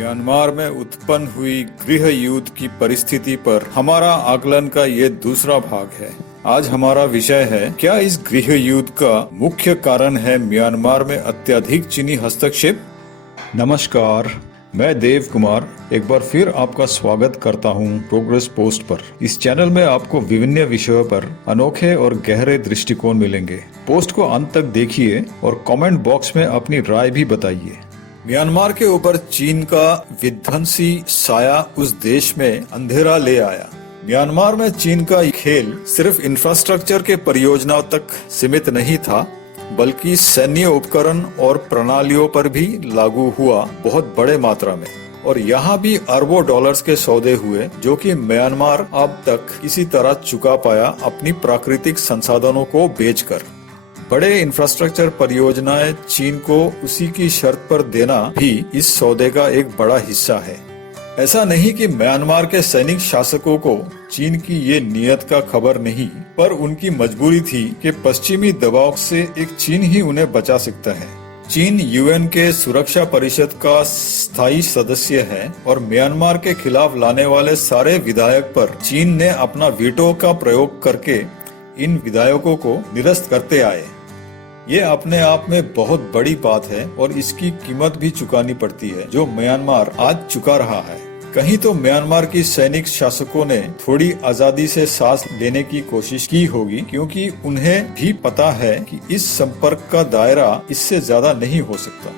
Myanmar में उत्पन्न हुई गृह युद्ध की परिस्थिति पर हमारा आकलन का ये दूसरा भाग है। आज हमारा विषय है, क्या इस गृह युद्ध का मुख्य कारण है म्यांमार में अत्यधिक चीनी हस्तक्षेप। नमस्कार, मैं देव कुमार एक बार फिर आपका स्वागत करता हूं प्रोग्रेस पोस्ट पर। इस चैनल में आपको विभिन्न विषयों पर अनोखे और गहरे दृष्टिकोण मिलेंगे। पोस्ट को अंत तक देखिए और कमेंट बॉक्स में अपनी राय भी बताइए। म्यांमार के ऊपर चीन का विध्वंसी साया उस देश में अंधेरा ले आया। म्यांमार में चीन का खेल सिर्फ इंफ्रास्ट्रक्चर के परियोजनाओं तक सीमित नहीं था, बल्कि सैन्य उपकरण और प्रणालियों पर भी लागू हुआ बहुत बड़े मात्रा में। और यहाँ भी अरबों डॉलर्स के सौदे हुए, जो कि म्यांमार अब तक किसी तरह चुका पाया अपनी प्राकृतिक संसाधनों को बेचकर। बड़े इंफ्रास्ट्रक्चर परियोजनाएं चीन को उसी की शर्त पर देना भी इस सौदे का एक बड़ा हिस्सा है। ऐसा नहीं कि म्यांमार के सैनिक शासकों को चीन की ये नियत का खबर नहीं, पर उनकी मजबूरी थी कि पश्चिमी दबाव से एक चीन ही उन्हें बचा सकता है। चीन यूएन के सुरक्षा परिषद का स्थायी सदस्य है और म्यांमार के खिलाफ लाने वाले सारे विधायक पर चीन ने अपना वीटो का प्रयोग करके इन विधायकों को निरस्त करते आए। ये अपने आप में बहुत बड़ी बात है और इसकी कीमत भी चुकानी पड़ती है, जो म्यांमार आज चुका रहा है। कहीं तो म्यांमार की सैनिक शासकों ने थोड़ी आजादी से सांस लेने की कोशिश की होगी, क्योंकि उन्हें भी पता है कि इस संपर्क का दायरा इससे ज्यादा नहीं हो सकता।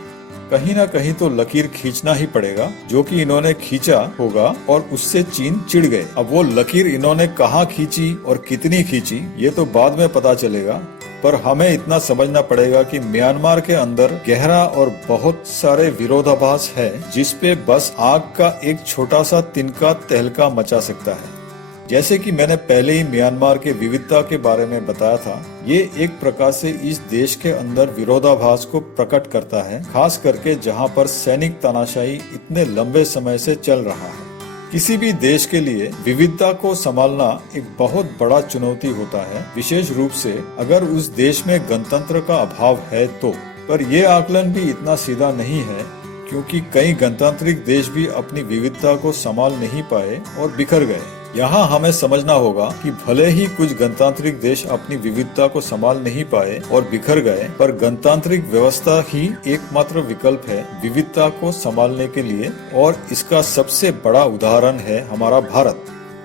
कहीं ना कहीं तो लकीर खींचना ही पड़ेगा, जो कि इन्होंने खींचा होगा और उससे चीन चिढ़ गए। अब वो लकीर इन्होंने कहाँ खींची और कितनी खींची, ये तो बाद में पता चलेगा। पर हमें इतना समझना पड़ेगा कि म्यांमार के अंदर गहरा और बहुत सारे विरोधाभास है, जिसपे बस आग का एक छोटा सा तिनका तहलका मचा सकता है। जैसे कि मैंने पहले ही म्यांमार के विविधता के बारे में बताया था, ये एक प्रकार से इस देश के अंदर विरोधाभास को प्रकट करता है, खास करके जहाँ पर सैनिक तानाशाही इतने लंबे समय से चल रहा है। किसी भी देश के लिए विविधता को संभालना एक बहुत बड़ा चुनौती होता है, विशेष रूप से अगर उस देश में गणतंत्र का अभाव है तो। पर यह आकलन भी इतना सीधा नहीं है, क्योंकि कई गणतांत्रिक देश भी अपनी विविधता को संभाल नहीं पाए और बिखर गए। यहाँ हमें समझना होगा कि भले ही कुछ गणतांत्रिक देश अपनी विविधता को संभाल नहीं पाए और बिखर गए, पर गणतांत्रिक व्यवस्था ही एकमात्र विकल्प है विविधता को संभालने के लिए, और इसका सबसे बड़ा उदाहरण है हमारा भारत।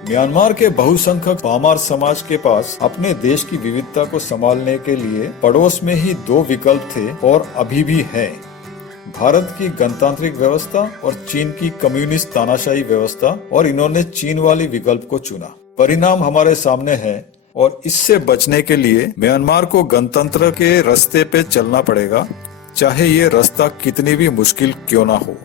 म्यांमार के बहुसंख्यक पामार समाज के पास अपने देश की विविधता को संभालने के लिए पड़ोस में ही दो विकल्प थे और अभी भी है, भारत की गणतांत्रिक व्यवस्था और चीन की कम्युनिस्ट तानाशाही व्यवस्था, और इन्होंने चीन वाली विकल्प को चुना। परिणाम हमारे सामने है और इससे बचने के लिए म्यांमार को गणतंत्र के रास्ते पे चलना पड़ेगा, चाहे ये रास्ता कितनी भी मुश्किल क्यों ना हो।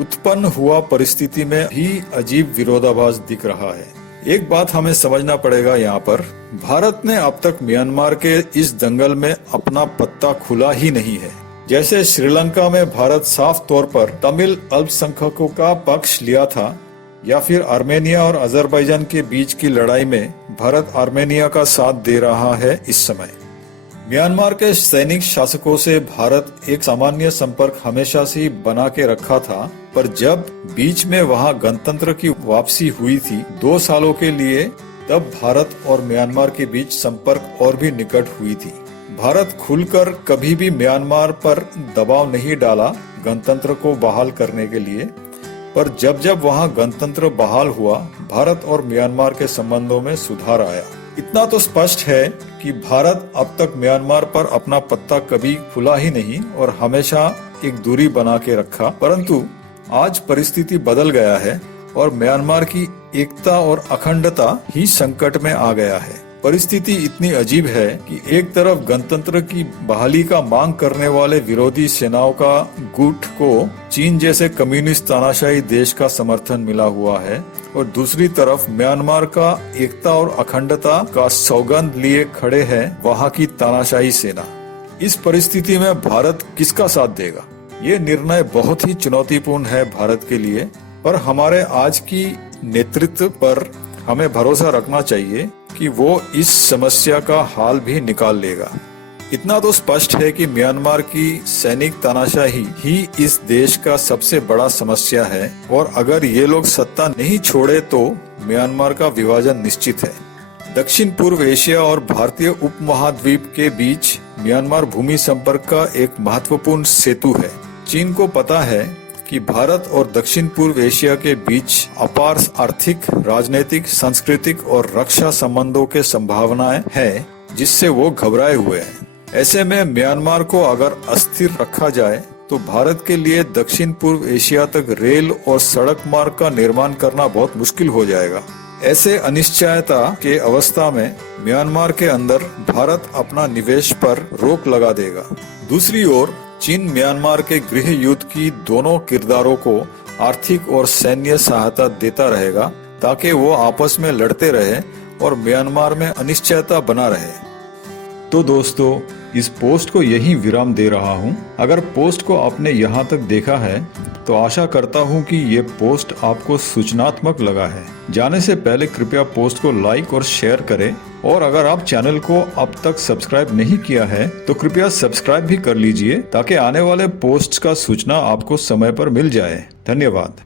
उत्पन्न हुआ परिस्थिति में भी अजीब विरोधाभास दिख रहा है। एक बात हमें समझना पड़ेगा यहाँ पर, भारत ने अब तक म्यांमार के इस दंगल में अपना पत्ता खुला ही नहीं है। जैसे श्रीलंका में भारत साफ तौर पर तमिल अल्पसंख्यकों का पक्ष लिया था, या फिर आर्मेनिया और अजरबैजान के बीच की लड़ाई में भारत आर्मेनिया का साथ दे रहा है इस समय। म्यांमार के सैनिक शासकों से भारत एक सामान्य संपर्क हमेशा से ही बना के रखा था, पर जब बीच में वहां गणतंत्र की वापसी हुई थी 2 सालों के लिए, तब भारत और म्यांमार के बीच संपर्क और भी निकट हुई थी। भारत खुलकर कभी भी म्यांमार पर दबाव नहीं डाला गणतंत्र को बहाल करने के लिए, पर जब जब वहां गणतंत्र बहाल हुआ, भारत और म्यांमार के संबंधों में सुधार आया। इतना तो स्पष्ट है कि भारत अब तक म्यांमार पर अपना पत्ता कभी खुला ही नहीं और हमेशा एक दूरी बना के रखा, परंतु आज परिस्थिति बदल गया है और म्यांमार की एकता और अखंडता ही संकट में आ गया है। परिस्थिति इतनी अजीब है कि एक तरफ गणतंत्र की बहाली का मांग करने वाले विरोधी सेनाओं का गुट को चीन जैसे कम्युनिस्ट तानाशाही देश का समर्थन मिला हुआ है, और दूसरी तरफ म्यांमार का एकता और अखंडता का सौगंध लिए खड़े है वहां की तानाशाही सेना। इस परिस्थिति में भारत किसका साथ देगा? ये निर्णय बहुत ही चुनौतीपूर्ण है भारत के लिए, पर हमारे आज की नेतृत्व पर हमें भरोसा रखना चाहिए कि वो इस समस्या का हल भी निकाल लेगा। इतना तो स्पष्ट है कि म्यांमार की सैनिक तानाशाही ही इस देश का सबसे बड़ा समस्या है और अगर ये लोग सत्ता नहीं छोड़े तो म्यांमार का विभाजन निश्चित है। दक्षिण पूर्व एशिया और भारतीय उपमहाद्वीप के बीच म्यांमार भूमि संपर्क का एक महत्वपूर्ण सेतु है। चीन को पता है कि भारत और दक्षिण पूर्व एशिया के बीच अपार आर्थिक, राजनीतिक, सांस्कृतिक और रक्षा संबंधों के संभावनाएं हैं, जिससे वो घबराए हुए हैं। ऐसे में म्यांमार को अगर अस्थिर रखा जाए तो भारत के लिए दक्षिण पूर्व एशिया तक रेल और सड़क मार्ग का निर्माण करना बहुत मुश्किल हो जाएगा। ऐसे अनिश्चयता के अवस्था में म्यांमार के अंदर भारत अपना निवेश पर रोक लगा देगा। दूसरी ओर चीन म्यांमार के गृह युद्ध की दोनों किरदारों को आर्थिक और सैन्य सहायता देता रहेगा ताकि वो आपस में लड़ते रहे और म्यांमार में अनिश्चयता बना रहे। तो दोस्तों, इस पोस्ट को यही विराम दे रहा हूँ। अगर पोस्ट को आपने यहाँ तक देखा है तो आशा करता हूँ कि ये पोस्ट आपको सूचनात्मक लगा है। जाने से पहले कृपया पोस्ट को लाइक और शेयर करें और अगर आप चैनल को अब तक सब्सक्राइब नहीं किया है तो कृपया सब्सक्राइब भी कर लीजिए ताकि आने वाले पोस्ट का सूचना आपको समय पर मिल जाए। धन्यवाद।